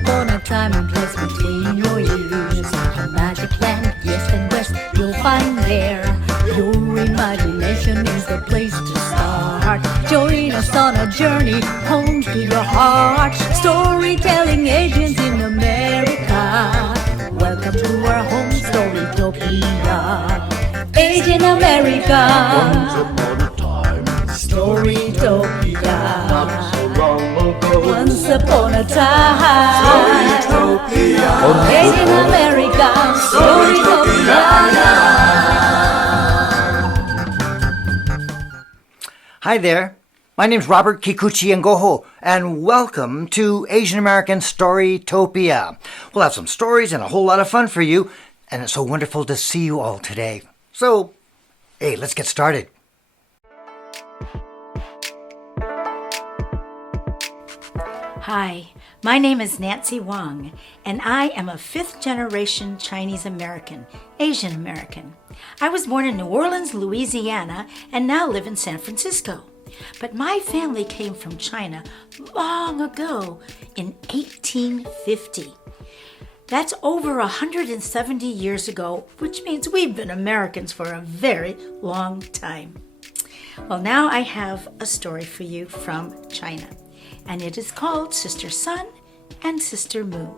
upon a time and place between your ears. A magic land, yes and west, you'll find there. Your imagination is the place to start. Join us on a journey home to your heart. Storytelling agents in America. Welcome to our home Storytopia. Asian American Once upon a time, Storytopia. not so long ago. Once upon a time, Storytopia. Asian American Storytopia. Hi there, my name's Robert Kikuchi-Yngojo, and welcome to Asian American Storytopia. We'll have some stories and a whole lot of fun for you, and it's so wonderful to see you all today. So, hey, let's get started. Hi, my name is Nancy Wang, and I am a fifth-generation Chinese American, Asian American. I was born in New Orleans, Louisiana, and now live in San Francisco. But my family came from China long ago in 1850. That's over 170 years ago, which means we've been Americans for a very long time. Well, now I have a story for you from China, and it is called Sister Sun and Sister Moon.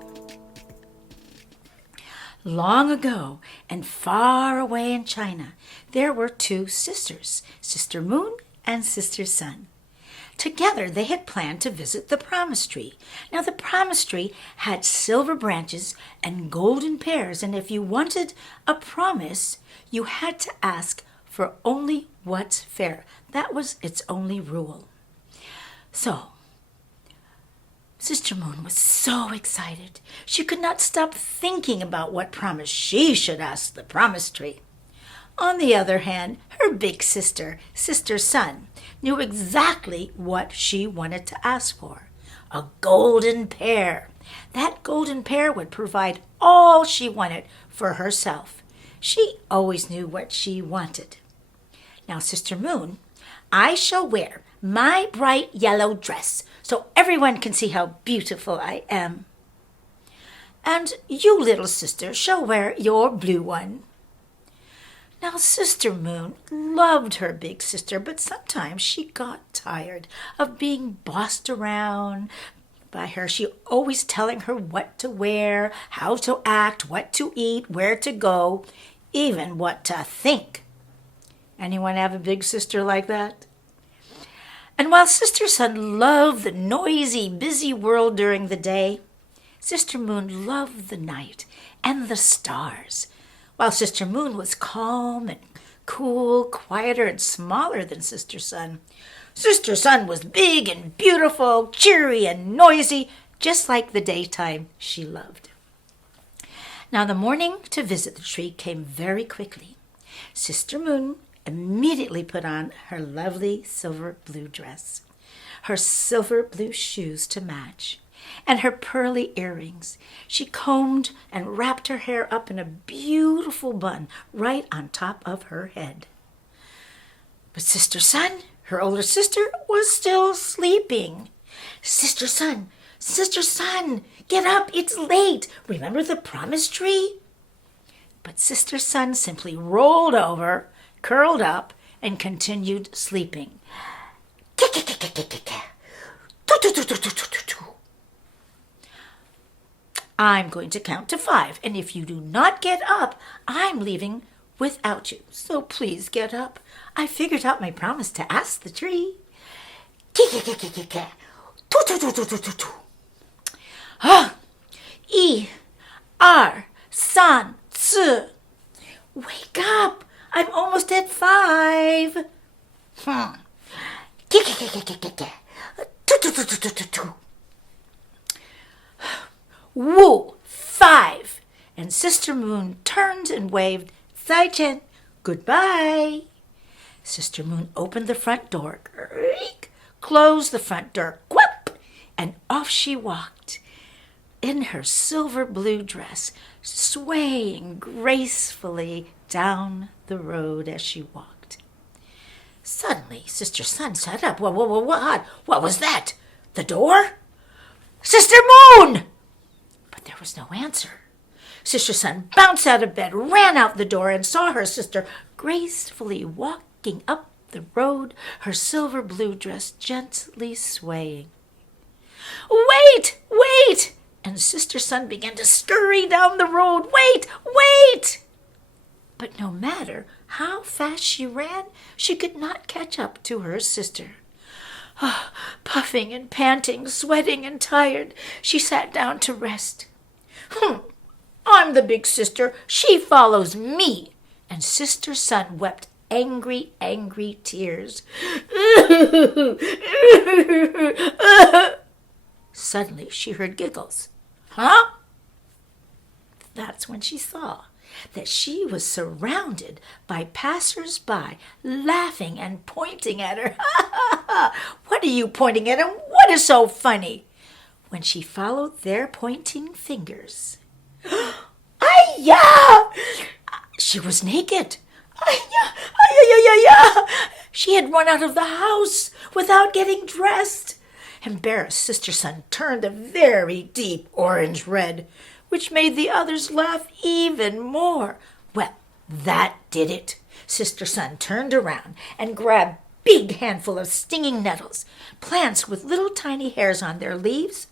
Long ago and far away in China, there were two sisters, Sister Moon and Sister Sun. Together, they had planned to visit the promise tree. Now, the promise tree had silver branches and golden pears, and if you wanted a promise, you had to ask for only what's fair. That was its only rule. So, Sister Moon was so excited. She could not stop thinking about what promise she should ask the promise tree. On the other hand, her big sister, Sister Sun, knew exactly what she wanted to ask for. A golden pear. That golden pear would provide all she wanted for herself. She always knew what she wanted. Now, Sister Moon, I shall wear my bright yellow dress so everyone can see how beautiful I am. And you, little sister, shall wear your blue one. Now, Sister Moon loved her big sister, but sometimes she got tired of being bossed around by her. She always telling her what to wear, how to act, what to eat, where to go, even what to think. Anyone have a big sister like that? And while Sister Sun loved the noisy, busy world during the day, Sister Moon loved the night and the stars. While Sister Moon was calm and cool, quieter and smaller than Sister Sun, Sister Sun was big and beautiful, cheery and noisy, just like the daytime she loved. Now, the morning to visit the tree came very quickly. Sister Moon immediately put on her lovely silver blue dress, her silver blue shoes to match, and her pearly earrings. She combed and wrapped her hair up in a beautiful bun right on top of her head. But Sister Sun, her older sister, was still sleeping. Sister Sun, get up, it's late. Remember the promise tree? But Sister Sun simply rolled over, curled up, and continued sleeping. I'm going to count to 5, and if you do not get up, I'm leaving without you. So please get up. I figured out my promise to ask the tree. San, ci. Wake up. I'm almost at 5. Woo, 5. And Sister Moon turned and waved, 再见, goodbye. Sister Moon opened the front door, closed the front door, quip, and off she walked in her silver blue dress, swaying gracefully down the road as she walked. Suddenly, Sister Sun sat up. What was that? The door? Sister Moon! But there was no answer. Sister Sun bounced out of bed, ran out the door, and saw her sister gracefully walking up the road, her silver blue dress gently swaying. "Wait! Wait!" And Sister Sun began to scurry down the road. "Wait! Wait!" But no matter how fast she ran, she could not catch up to her sister. Puffing and panting, sweating and tired, she sat down to rest. "I'm the big sister. She follows me." And Sister Sun wept angry, angry tears. Suddenly she heard giggles. "Huh?" That's when she saw that she was surrounded by passers-by, laughing and pointing at her. "What are you pointing at, and what is so funny?" When she followed their pointing fingers, "Ay-ya!" She was naked. "Ay-ya! Ay-ya-ya-ya-ya!" She had run out of the house without getting dressed. Embarrassed, Sister Sun turned a very deep orange red, which made the others laugh even more. Well, that did it. Sister Sun turned around and grabbed a big handful of stinging nettles, plants with little tiny hairs on their leaves,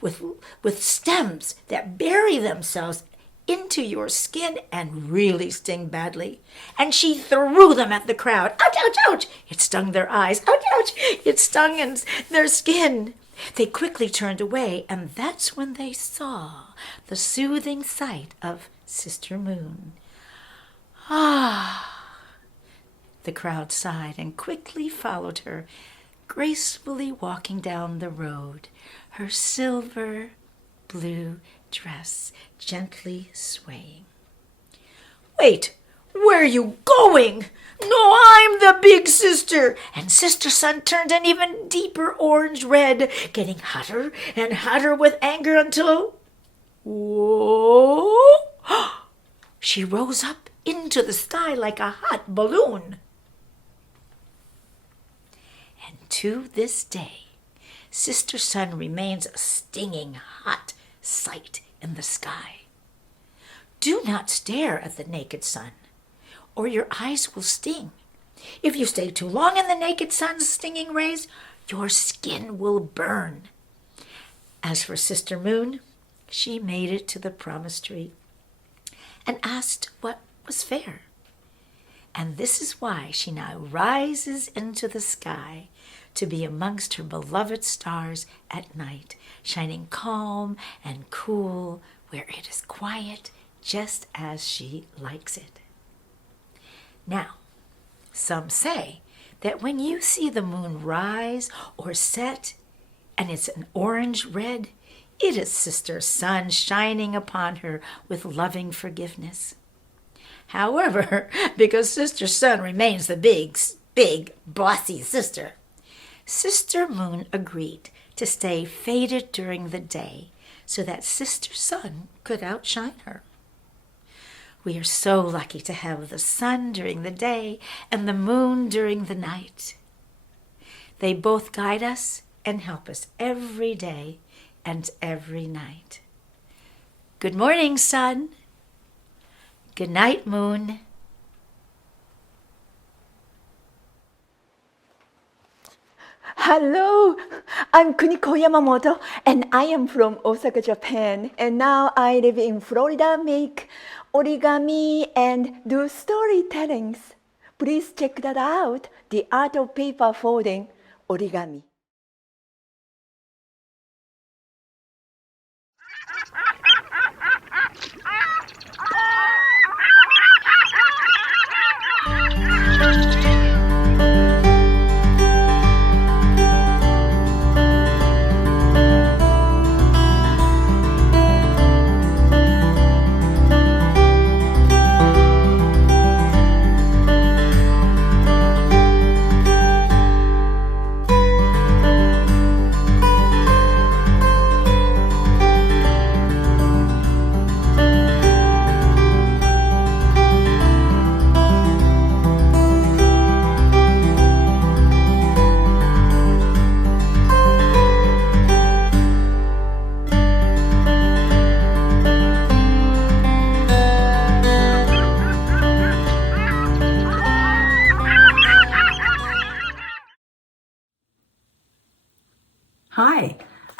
with stems that bury themselves into your skin and really sting badly. And she threw them at the crowd. Ouch, ouch, ouch! It stung their eyes. Ouch, ouch! It stung in their skin. They quickly turned away, and that's when they saw the soothing sight of Sister Moon. "Ah!" The crowd sighed and quickly followed her, gracefully walking down the road, her silver blue dress gently swaying. "Wait! Where are you going?" "No, I'm the big sister." And Sister Sun turned an even deeper orange red, getting hotter and hotter with anger until... Whoa! She rose up into the sky like a hot balloon. And to this day, Sister Sun remains a stinging hot sight in the sky. Do not stare at the naked sun, or your eyes will sting. If you stay too long in the naked sun's stinging rays, your skin will burn. As for Sister Moon, she made it to the promised tree and asked what was fair. And this is why she now rises into the sky to be amongst her beloved stars at night, shining calm and cool where it is quiet, just as she likes it. Now, some say that when you see the moon rise or set and it's an orange red, it is Sister Sun shining upon her with loving forgiveness. However, because Sister Sun remains the big, bossy sister, Sister Moon agreed to stay faded during the day so that Sister Sun could outshine her. We are so lucky to have the sun during the day and the moon during the night. They both guide us and help us every day and every night. Good morning, sun. Good night, moon. Hello, I'm Kuniko Yamamoto, and I am from Osaka, Japan. And now I live in Florida, make origami and do storytellings. Please check that out, the art of paper folding origami.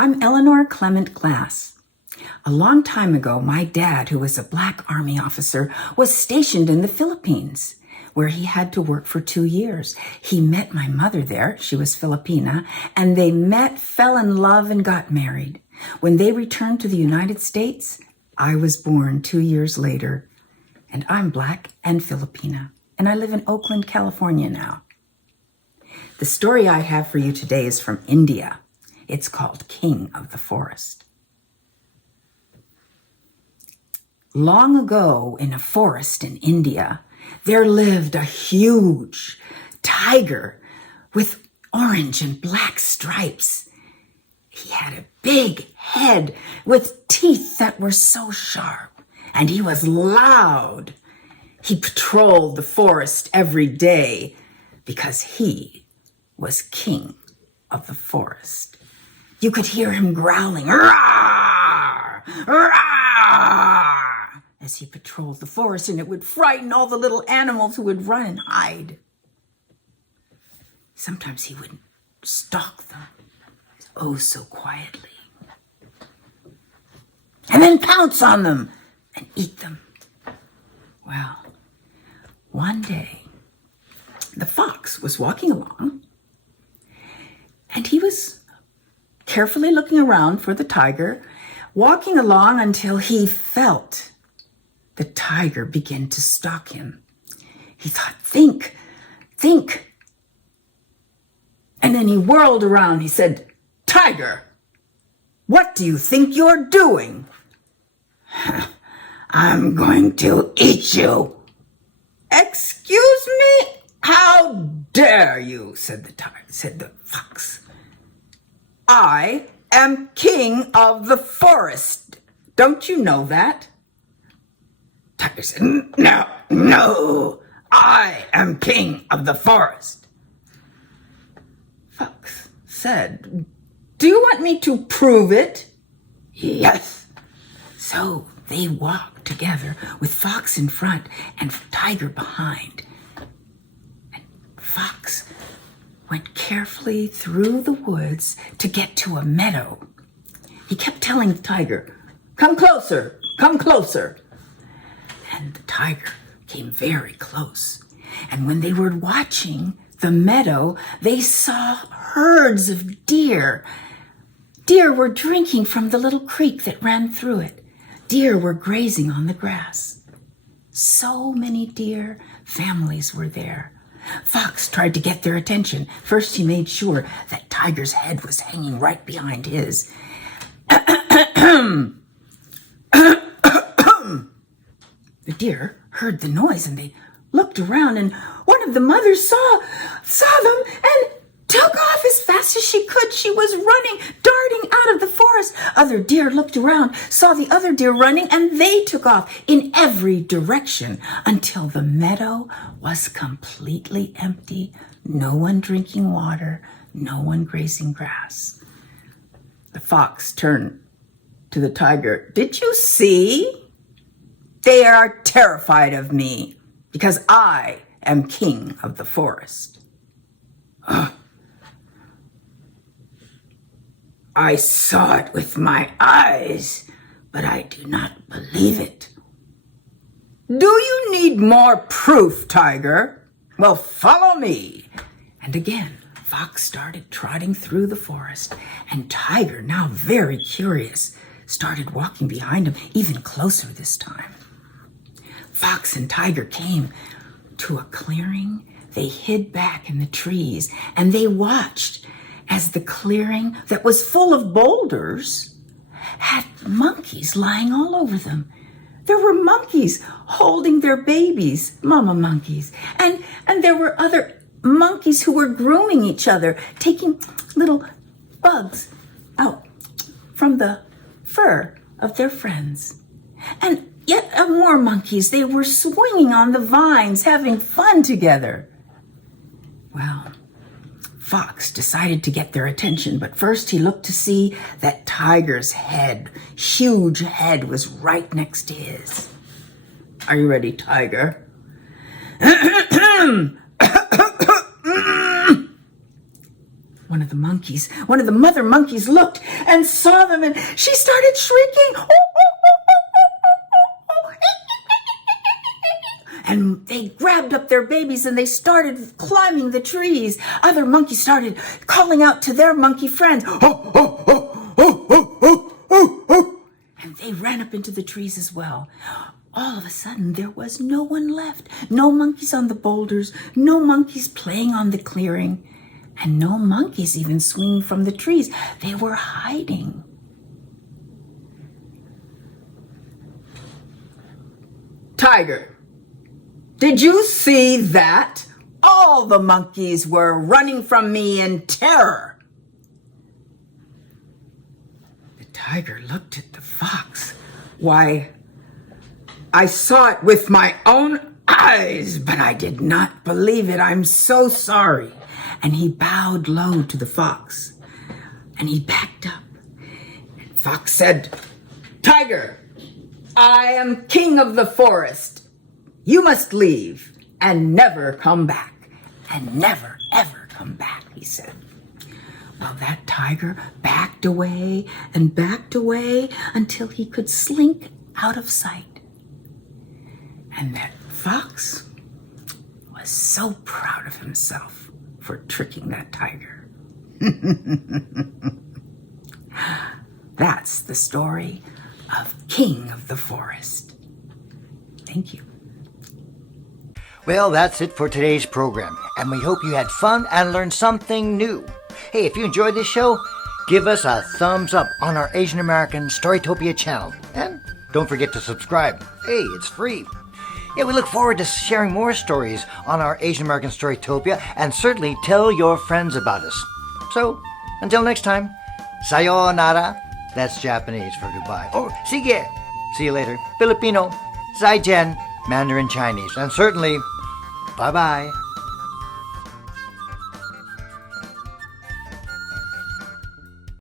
I'm Eleanor Clement Glass. A long time ago, my dad, who was a black Army officer, was stationed in the Philippines, where he had to work for 2 years. He met my mother there, she was Filipina, and they met, fell in love, and got married. When they returned to the United States, I was born 2 years later, and I'm black and Filipina, and I live in Oakland, California now. The story I have for you today is from India. It's called King of the Forest. Long ago, in a forest in India, there lived a huge tiger with orange and black stripes. He had a big head with teeth that were so sharp, and he was loud. He patrolled the forest every day because he was king of the forest. You could hear him growling, "Rawr! Rawr!" as he patrolled the forest, and it would frighten all the little animals who would run and hide. Sometimes he would stalk them, oh so quietly, and then pounce on them and eat them. Well, one day, the fox was walking along, and he was carefully looking around for the tiger, walking along until he felt the tiger begin to stalk him. He thought, think. And then he whirled around. He said, "Tiger, what do you think you're doing?" "I'm going to eat you." "Excuse me? How dare you?" said the fox. "I am king of the forest. Don't you know that?" Tiger said, No, I am king of the forest." Fox said, "Do you want me to prove it?" "Yes." So they walked together with Fox in front and Tiger behind. And Fox went carefully through the woods to get to a meadow. He kept telling the tiger, "Come closer, come closer." And the tiger came very close. And when they were watching the meadow, they saw herds of deer. Deer were drinking from the little creek that ran through it. Deer were grazing on the grass. So many deer families were there. Fox tried to get their attention. First, he made sure that Tiger's head was hanging right behind his. The deer heard the noise, and they looked around, and one of the mothers saw them and took off as fast as she could. She was running, darting out of the forest. Other deer looked around, saw the other deer running, and they took off in every direction until the meadow was completely empty. No one drinking water, no one grazing grass. The fox turned to the tiger. "Did you see? They are terrified of me because I am king of the forest." "I saw it with my eyes, but I do not believe it." "Do you need more proof, Tiger? Well, follow me." And again, Fox started trotting through the forest, and Tiger, now very curious, started walking behind him, even closer this time. Fox and Tiger came to a clearing. They hid back in the trees, and they watched as the clearing that was full of boulders had monkeys lying all over them. There were monkeys holding their babies, mama monkeys, and there were other monkeys who were grooming each other, taking little bugs out from the fur of their friends. And yet more monkeys, they were swinging on the vines, having fun together. Well, Fox decided to get their attention, but first he looked to see that Tiger's head, huge head, was right next to his. "Are you ready, Tiger?" One of the mother monkeys looked and saw them, and she started shrieking. "Oh, oh, oh, oh, oh, oh, oh." And they grabbed up their babies and they started climbing the trees. Other monkeys started calling out to their monkey friends. "Oh, oh, oh, oh, oh, oh, oh, oh." And they ran up into the trees as well. All of a sudden, there was no one left. No monkeys on the boulders, no monkeys playing on the clearing, and no monkeys even swinging from the trees. They were hiding. Tiger, did you see that? All the monkeys were running from me in terror. The tiger looked at the fox. "Why, I saw it with my own eyes, but I did not believe it. I'm so sorry." And he bowed low to the fox, and he backed up. And Fox said, "Tiger, I am king of the forest. You must leave and never come back. And never, ever come back," he said. Well, that tiger backed away and backed away until he could slink out of sight. And that fox was so proud of himself for tricking that tiger. That's the story of King of the Forest. Thank you. Well, that's it for today's program, and we hope you had fun and learned something new. Hey, if you enjoyed this show, give us a thumbs up on our Asian American Storytopia channel. And don't forget to subscribe. Hey, it's free. Yeah, we look forward to sharing more stories on our Asian American Storytopia, and certainly tell your friends about us. So, until next time, sayonara. That's Japanese for goodbye. Or sige. See you later. Filipino. Zaijian. Mandarin Chinese. And certainly, bye-bye.